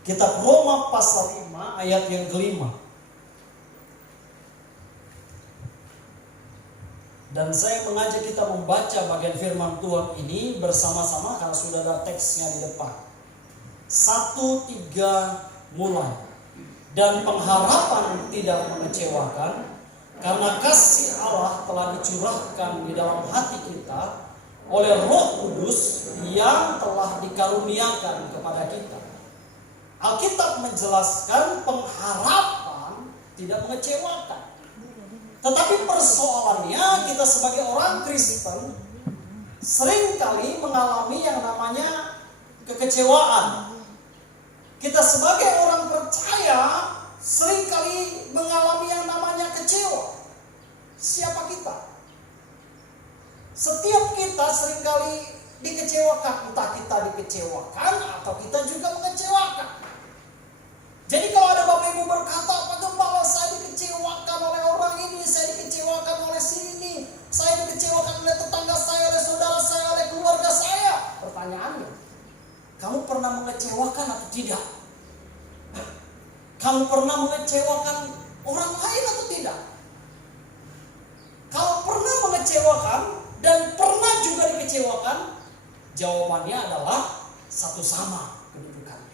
Kitab Roma pasal 5 ayat yang kelima. Dan saya mengajak kita membaca bagian firman Tuhan ini bersama-sama karena sudah ada teksnya di depan. 1, 3, mulai. Dan pengharapan tidak mengecewakan, karena kasih Allah telah dicurahkan di dalam hati kita oleh Roh Kudus yang telah dikaruniakan kepada kita. Alkitab menjelaskan pengharapan tidak mengecewakan. Tetapi persoalannya kita sebagai orang Kristen seringkali mengalami yang namanya kekecewaan. Kita sebagai orang percaya seringkali mengalami yang namanya kecewa. Siapa kita? Setiap kita seringkali dikecewakan. Entah kita dikecewakan atau kita juga mengecewakan. Jadi kalau ada Bapak Ibu berkata, Pak Gembala, saya dikecewakan oleh orang ini, saya dikecewakan oleh sini, saya dikecewakan oleh tetangga saya, oleh saudara saya, oleh keluarga saya. Pertanyaannya, kamu pernah mengecewakan atau tidak? Kamu pernah mengecewakan orang lain atau tidak? Kalau pernah mengecewakan dan pernah juga dikecewakan, jawabannya adalah satu sama kedudukannya.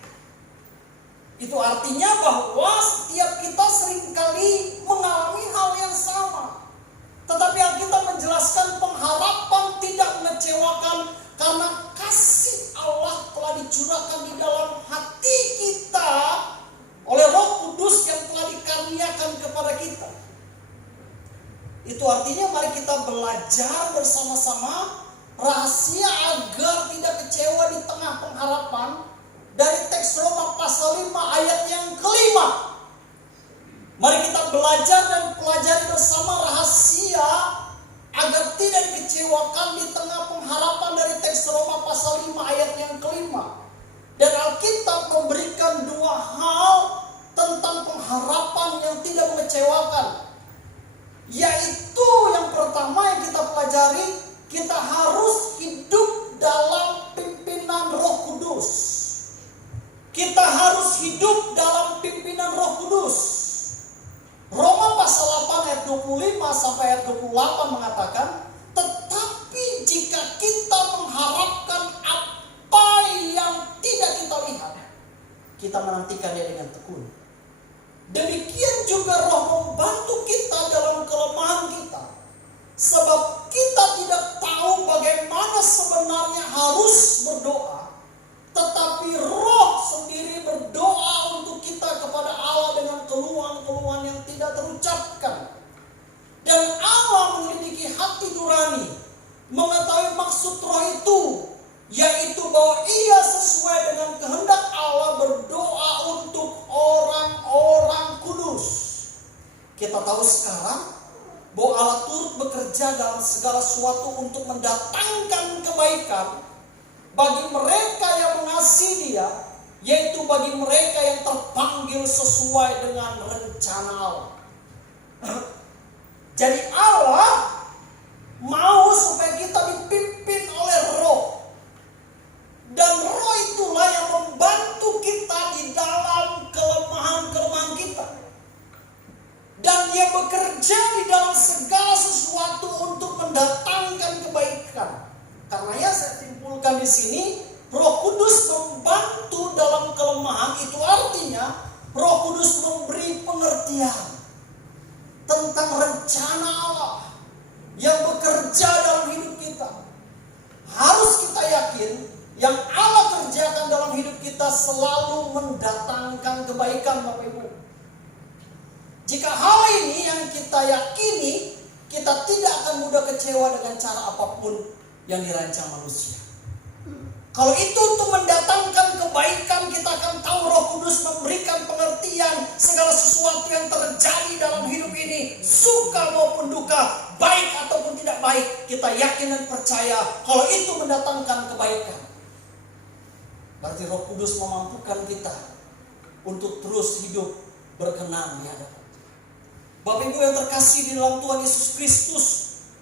Itu artinya bahwa setiap kita seringkali mengalami hal yang sama. Tetapi Alkitab menjelaskan pengharapan tidak mengecewakan karena kasih Allah telah dicurahkan di dalam hati kita oleh Roh Kudus yang telah dikaruniakan kepada kita. Itu artinya mari kita belajar bersama-sama rahasia agar tidak kecewa di tengah pengharapan dari teks Roma pasal 5 ayat yang kelima. Mari kita belajar dan pelajari bersama rahasia agar tidak dikecewakan di tengah pengharapan dari teks Roma pasal 5 ayat yang kelima. Dan Alkitab memberikan dua hal tentang pengharapan yang tidak mengecewakan. Yaitu yang pertama yang kita pelajari, kita harus hidup dalam pimpinan Roh Kudus. Kita harus hidup dalam pimpinan Roh Kudus. Roma pasal 8 ayat 25 sampai ayat 28 mengatakan, tetapi jika kita mengharapkan apa yang tidak kita lihat, kita menantikannya dengan tekun. Demikian juga Roh membantu kita dalam kelemahan kita. Sebab kita tidak tahu bagaimana sebenarnya harus berdoa, tetapi Roh sendiri berdoa untuk kita kepada Allah dengan keluhan-keluhan yang tidak terucapkan. Dan Allah menyelidiki hati nurani, mengetahui maksud Roh itu, yaitu bahwa ia sesuai dengan kehendak Allah berdoa untuk orang-orang kudus. Kita tahu sekarang bahwa Allah turut bekerja dalam segala sesuatu untuk mendatangkan kebaikan bagi mereka yang mengasihi Dia, yaitu bagi mereka yang terpanggil sesuai dengan rencana Allah. Jadi Allah mau supaya kita dipimpin oleh Roh. Dan Roh itulah yang membantu kita di dalam kelemahan-kelemahan kita. Dan Dia bekerja di dalam segala sesuatu untuk mendatangkan kebaikan. Karena ya saya simpulkan di sini, Roh Kudus membantu dalam kelemahan. Itu artinya Roh Kudus memberi pengertian tentang rencana Allah yang bekerja dalam hidup kita. Harus kita yakin yang Allah kerjakan dalam hidup kita selalu mendatangkan kebaikan, Bapak Ibu. Jika hal ini yang kita yakini, kita tidak akan mudah kecewa dengan cara apapun yang dirancang manusia. Kalau itu untuk mendatangkan kebaikan, kita akan tahu Roh Kudus memberikan pengertian segala sesuatu yang terjadi dalam hidup ini, suka maupun duka, baik ataupun tidak baik. Kita yakin dan percaya kalau itu mendatangkan kebaikan. Berarti Roh Kudus memampukan kita untuk terus hidup berkenan di hadapan. Bapak Ibu yang terkasih di dalam Tuhan Yesus Kristus,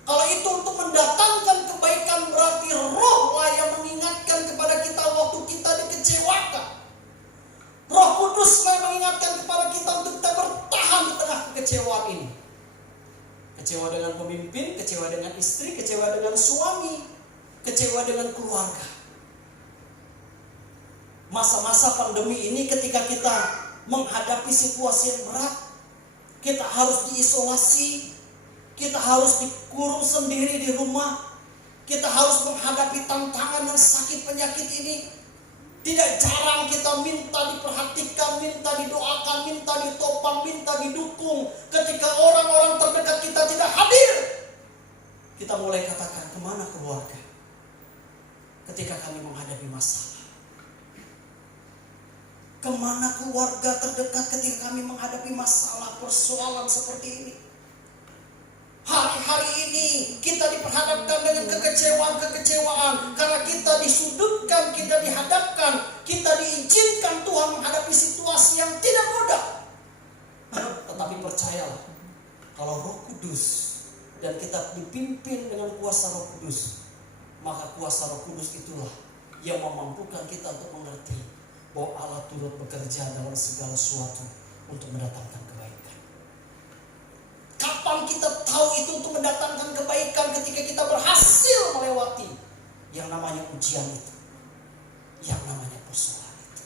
kalau itu untuk mendatangkan kebaikan, berarti Roh lah yang mengingatkan kepada kita waktu kita dikecewakan. Roh kekecewaan ini. Kecewa dengan pemimpin, kecewa dengan istri, kecewa dengan suami, kecewa dengan keluarga. Masa-masa pandemi ini ketika kita menghadapi situasi yang berat, kita harus diisolasi, kita harus dikurung sendiri di rumah, kita harus menghadapi tantangan dan sakit penyakit ini. Tidak jarang kita minta diperhatikan, minta didoakan, minta ditopang, minta didukung. Ketika orang-orang terdekat kita tidak hadir, kita mulai katakan, kemana keluarga? Ketika kami menghadapi masalah, kemana keluarga terdekat ketika kami menghadapi masalah, persoalan seperti ini? Hari-hari ini kita diperhadapkan dengan kekecewaan karena kita disudutkan, kita dihadapkan, kita diizinkan Tuhan menghadapi situasi yang tidak mudah. Tetapi percayalah, kalau Roh Kudus dan kita dipimpin dengan kuasa Roh Kudus, maka kuasa Roh Kudus itulah yang memampukan kita untuk mengerti bahwa Allah turut bekerja dalam segala sesuatu untuk mendatangkan kebaikan. Kapan kita tahu itu untuk mendatangkan kebaikan? Ketika kita berhasil melewati yang namanya ujian itu, yang namanya persoalan itu.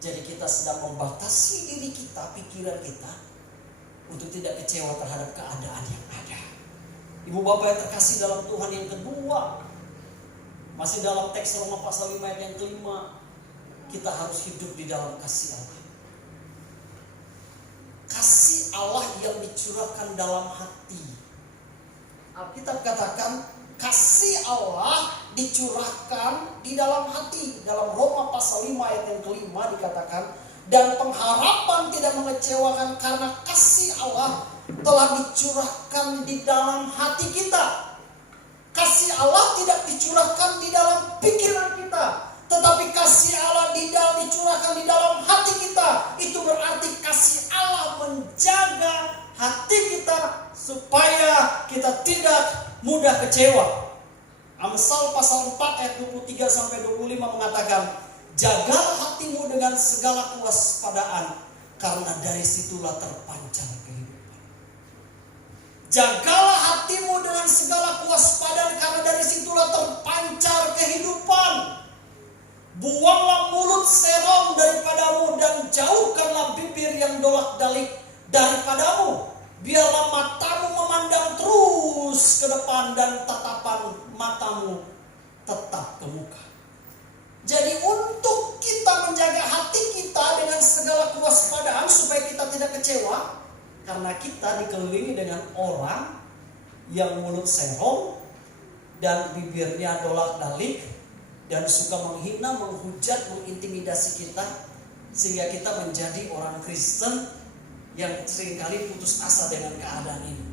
Jadi kita sedang membatasi diri kita, pikiran kita, untuk tidak kecewa terhadap keadaan yang ada. Ibu bapak yang terkasih dalam Tuhan, yang kedua, masih dalam teks Roma pasal 5 ayat yang kelima, kita harus hidup di dalam kasih Allah. Kasih Allah yang dicurahkan dalam hati. Alkitab katakan kasih Allah dicurahkan di dalam hati. Dalam Roma pasal 5 ayat yang kelima dikatakan, dan pengharapan tidak mengecewakan karena kasih Allah telah dicurahkan di dalam hati kita. Kasih Allah tidak dicurahkan di dalam pikiran kita, tetapi kasih Allah dicurahkan di dalam hati kita. Itu berarti kasih Allah menjaga hati kita supaya kita tidak mudah kecewa. Amsal pasal 4 ayat 23-25 mengatakan, jagalah hatimu dengan segala kewaspadaan, karena dari situlah terpancar kehidupan. Jagalah hatimu dengan segala kewaspadaan, karena dari situlah terpancar kehidupan. Buanglah mulut serong daripadamu, dan jauhkanlah bibir yang dolak-dalik daripadamu. Biarlah matamu memandang terus ke depan, dan tatapan matamu tetap ke muka. Jadi untuk kita menjaga hati kita dengan segala kewaspadaan supaya kita tidak kecewa, karena kita dikelilingi dengan orang yang mulut serong dan bibirnya dolak-dalik, dan suka menghina, menghujat, mengintimidasi kita, sehingga kita menjadi orang Kristen yang seringkali putus asa dengan keadaan ini.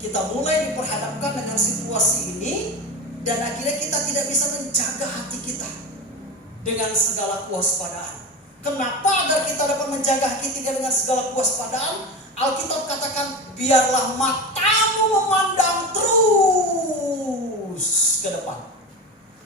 Kita mulai diperhadapkan dengan situasi ini, dan akhirnya kita tidak bisa menjaga hati kita dengan segala kewaspadaan. Kenapa? Agar kita dapat menjaga hati kita dengan segala kewaspadaan, Alkitab katakan, biarlah matamu memandang terus ke depan.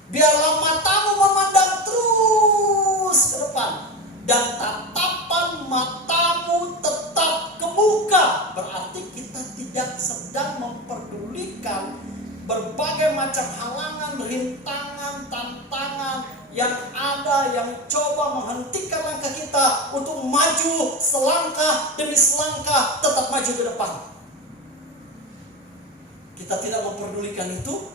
Biarlah matamu memandang terus ke depan, dan tatapan matamu tetap ke muka. Berarti kita tidak sedang memperdulikan berbagai macam halangan, rintangan, tantangan yang ada, yang coba menghentikan langkah kita untuk maju selangkah demi selangkah, tetap maju ke depan. Kita tidak memperdulikan itu.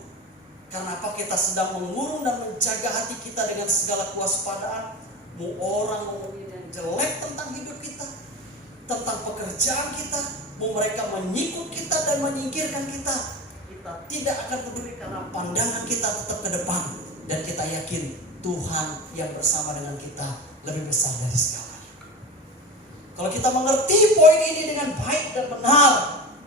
Karena apa? Kita sedang mengurung dan menjaga hati kita dengan segala kewaspadaan. Mau orang ngomongin yang jelek tentang hidup kita, tentang pekerjaan kita, mau mereka menyikut kita dan menyingkirkan kita, kita tidak akan peduli karena pandangan kita tetap ke depan. Dan kita yakin Tuhan yang bersama dengan kita lebih besar dari segalanya. Kalau kita mengerti poin ini dengan baik dan benar,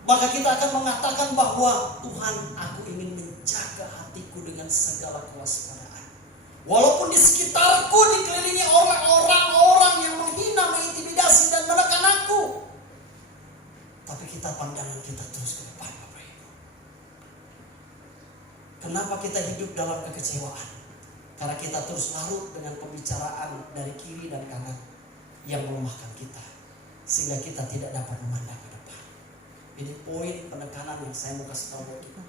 maka kita akan mengatakan bahwa Tuhan, aku ingin menjaga hatiku dengan segala kewaspadaan. Walaupun di sekitarku dikelilingi orang-orang yang menghina, mengintimidasi dan menekan aku, tapi pandangan kita terus ke depan, Bapak Ibu. Kenapa kita hidup dalam kekecewaan? Karena kita terus larut dengan pembicaraan dari kiri dan kanan yang melemahkan kita. sehingga kita tidak dapat memandang ke depan. Ini poin penekanan yang saya mau kasih tahu buat kita.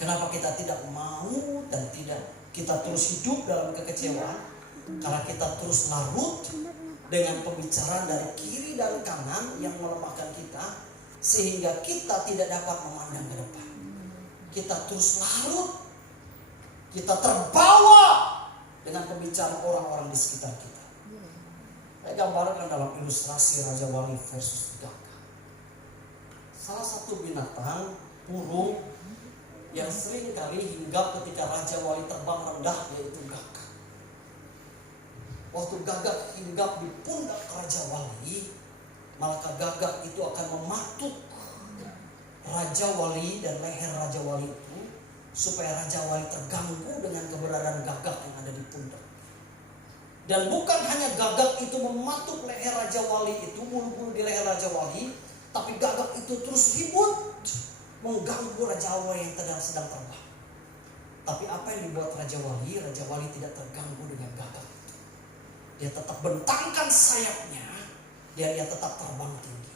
Kenapa kita tidak mau dan kita terus hidup dalam kekecewaan? Karena kita terus larut dengan pembicaraan dari kiri dan kanan yang melemahkan kita, sehingga kita tidak dapat memandang ke depan. Kita terus larut, kita terbawa dengan pembicaraan orang-orang di sekitar kita. Saya gambarkan dalam ilustrasi Raja Wali versus gagak. Salah satu binatang burung yang sering kali hinggap ketika Raja Wali terbang rendah, yaitu gagak. Waktu gagak hinggap di pundak Raja Wali, maka gagak itu akan mematuk Raja Wali dan leher Raja Wali itu, supaya Raja Wali terganggu dengan keberadaan gagak yang ada di pundak. Dan bukan hanya gagak itu mematuk leher Raja Wali itu, bulu-bulu di leher Raja Wali, tapi gagak itu terus ribut mengganggu Raja Wali yang sedang terbang. Tapi apa yang dibuat Raja Wali tidak terganggu dengan gagak itu. Dia tetap bentangkan sayapnya, dia tetap terbang tinggi.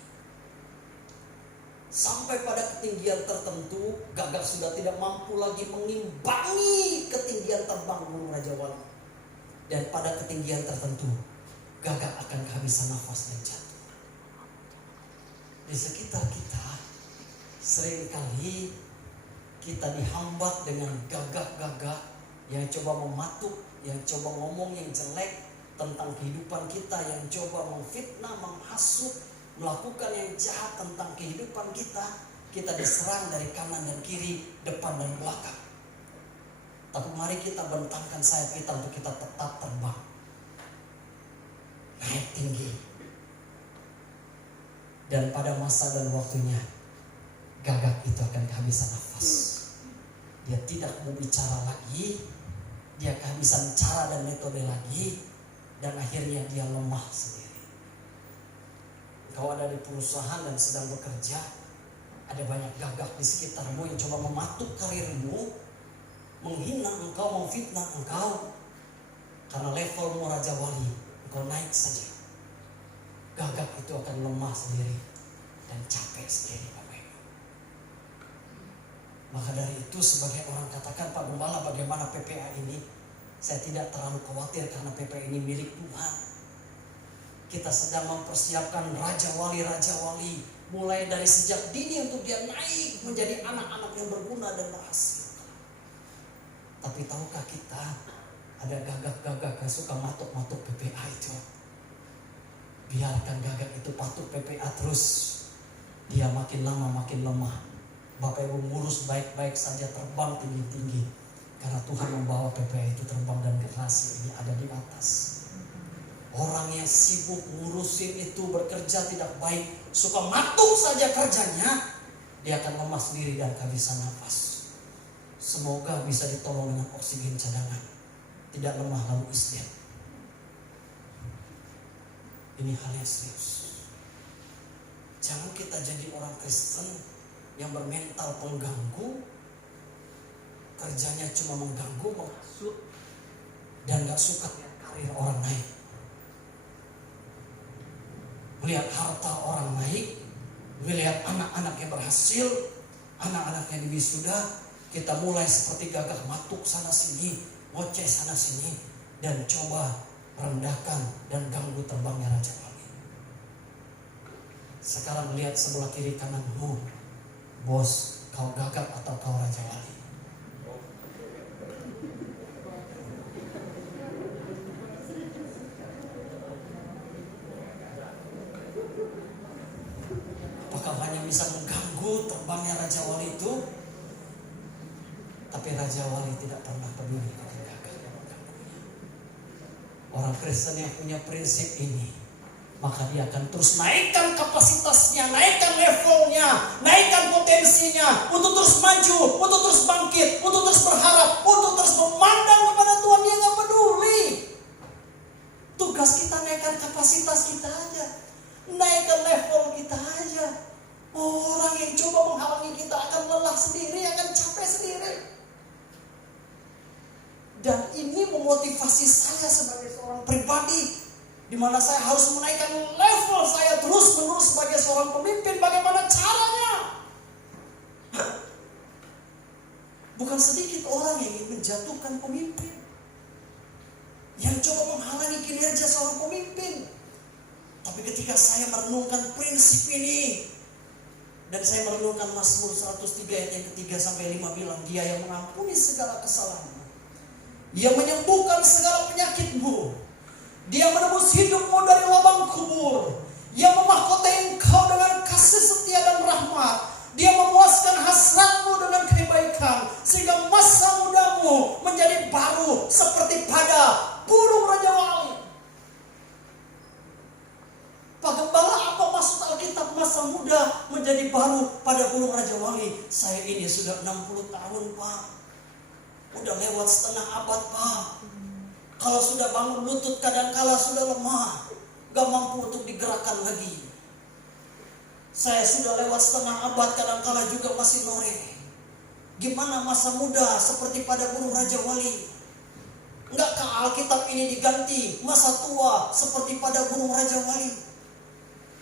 Sampai pada ketinggian tertentu, gagak sudah tidak mampu lagi mengimbangi ketinggian terbang burung Raja Wali. Dan pada ketinggian tertentu, gagak akan kehabisan nafas dan jatuh. Di sekitar kita, seringkali kita dihambat dengan gagak-gagak yang coba mematuk, yang coba ngomong yang jelek tentang kehidupan kita, yang coba memfitnah, menghasut, melakukan yang jahat tentang kehidupan kita. Kita diserang dari kanan dan kiri, depan dan belakang. Tapi mari kita bentangkan sayap kita untuk kita tetap terbang, naik tinggi. Dan pada masa dan waktunya, gagak itu akan kehabisan nafas. Dia tidak mau bicara lagi, dia kehabisan cara dan metode lagi, dan akhirnya dia lemah sendiri. Kau ada di perusahaan dan sedang bekerja, ada banyak gagak di sekitarmu yang coba mematuk karirmu, menghina engkau, memfitnah engkau. Karena levelmu Raja Wali, engkau naik saja, gagak itu akan lemah sendiri dan capek sendiri, Bapak Ibu. Maka dari itu, sebagai orang katakan, Pak Gembala, bagaimana PPA ini? Saya tidak terlalu khawatir karena PPA ini milik Tuhan. Kita sedang mempersiapkan Raja Wali mulai dari sejak dini untuk dia naik menjadi anak-anak yang berguna dan berhasil. Tapi tahukah kita, ada gagak-gagak yang suka matuk-matuk PPA itu. Biarkan gagak itu patuk PPA terus, dia makin lama makin lemah. Bapak Ibu ngurus baik-baik saja, terbang tinggi-tinggi, karena Tuhan membawa PPA itu terbang dan generasi ini ada di atas. Orang yang sibuk ngurusin itu, bekerja tidak baik, suka matuk saja kerjanya, dia akan lemah sendiri dan kehabisan nafas. Semoga bisa ditolong dengan oksigen cadangan, tidak lemah lalu isyan. Ini hal yang serius. Jangan kita jadi orang Kristen yang bermental pengganggu, kerjanya cuma mengganggu, menghasut, dan gak suka lihat karir orang naik. Melihat harta orang naik, melihat anak-anak yang berhasil, anak-anak yang diwisuda, kita mulai seperti gagak matuk sana sini, ngoceh sana sini, dan coba rendahkan dan ganggu terbangnya Raja Wali. Sekarang lihat sebelah kiri kananmu, bos, kau gagak atau kau Raja Wali? Apakah hanya bisa mengganggu terbangnya Raja Wali itu? Tapi Raja Wali tidak pernah peduli dengan gagak yang mengganggunya. Orang Kristen yang punya prinsip ini, maka dia akan terus naikkan kapasitasnya, naikkan levelnya, naikkan potensinya, untuk terus maju, untuk terus bangkit, untuk terus berharap, untuk terus memandang kepada Tuhan. Dia gak peduli. Tugas kita naikkan kapasitas kita aja, naikkan level kita aja. Orang yang coba menghalangi kita akan lelah sendiri, akan capek sendiri. Dan ini memotivasi saya sebagai seorang pribadi di mana saya harus menaikkan level saya terus-menerus sebagai seorang pemimpin. Bagaimana caranya? Bukan sedikit orang yang ingin menjatuhkan pemimpin, yang coba menghalangi kinerja seorang pemimpin. Tapi ketika saya merenungkan prinsip ini, dan saya merenungkan Mazmur 103 ayat yang ketiga sampai 5 bilang, Dia yang mengampuni segala kesalahanmu, Dia menyembuhkan segala penyakitmu, Dia menebus hidupmu dari lubang kubur, Dia memahkotai engkau dengan kasih setia dan rahmat, Dia memuaskan hasratmu dengan kebaikan, sehingga masa mudamu menjadi baru seperti pada burung Raja Wali. Pak Gembala, apa maksud Alkitab masa muda menjadi baru pada burung Raja Wali? Saya ini sudah 60 tahun, Pak. Udah lewat setengah abad, Pak. Kalau sudah bangun lutut kadangkala sudah lemah, gak mampu untuk digerakkan lagi. Saya sudah lewat setengah abad, kadangkala juga masih noreh. Gimana masa muda seperti pada burung Raja Wali? Enggaklah Alkitab ini diganti masa tua seperti pada burung Raja Wali?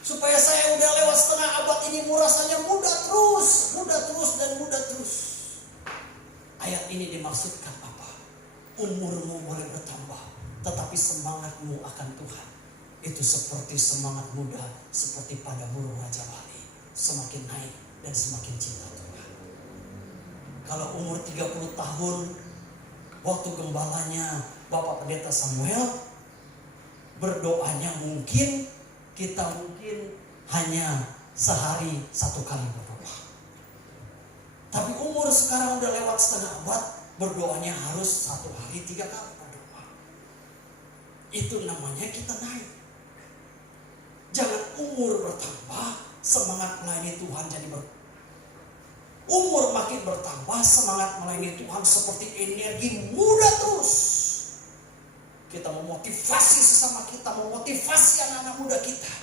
Supaya saya udah lewat setengah abad ini rasanya muda terus dan muda terus. Ayat ini dimaksudkan apa? Umurmu boleh bertambah, tetapi semangatmu akan Tuhan itu seperti semangat muda, seperti pada burung Raja Wali, semakin naik dan semakin cinta Tuhan. Kalau umur 30 tahun, waktu gembalanya Bapak Pendeta Samuel, berdoanya mungkin kita hanya sehari 1 kali berdoa. Tapi umur sekarang udah lewat setengah abad, berdoanya harus 1 hari 3 kali berdoa. Itu namanya kita naik. Jangan umur bertambah, semangat melayani Tuhan jadi umur makin bertambah, semangat melayani Tuhan seperti energi muda terus. Kita memotivasi sesama kita, memotivasi anak-anak muda kita.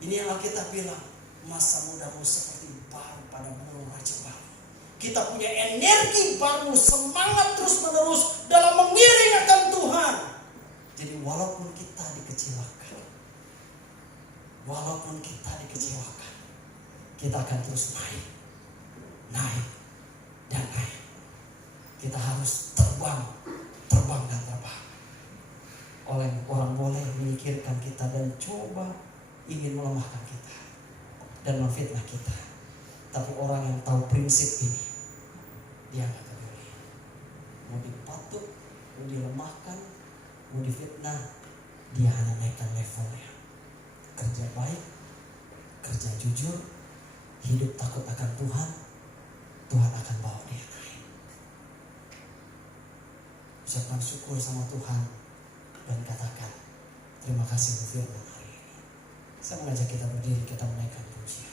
Ini yang Alkitab bilang, masa mudamu seperti baru pada burung Raja Wali. Kita punya energi baru, semangat terus menerus dalam mengiring akan Tuhan. Jadi walaupun kita dikecewakan, kita akan terus naik dan naik. Kita harus terbang dan terbang. Orang boleh memikirkan kita dan coba ingin melemahkan kita dan memfitnah kita. Tapi orang yang tahu prinsip ini, dia gak peduli. Mau dipatuk, mau dilemahkan, mau difitnah, dia hanya naikkan levelnya. Kerja baik, kerja jujur, hidup takut akan Tuhan, Tuhan akan bawa dia naik. Ucapkan syukur sama Tuhan dan katakan, terima kasih Bu Firman hari ini. Saya mengajak kita berdiri, kita menaikkan pujian.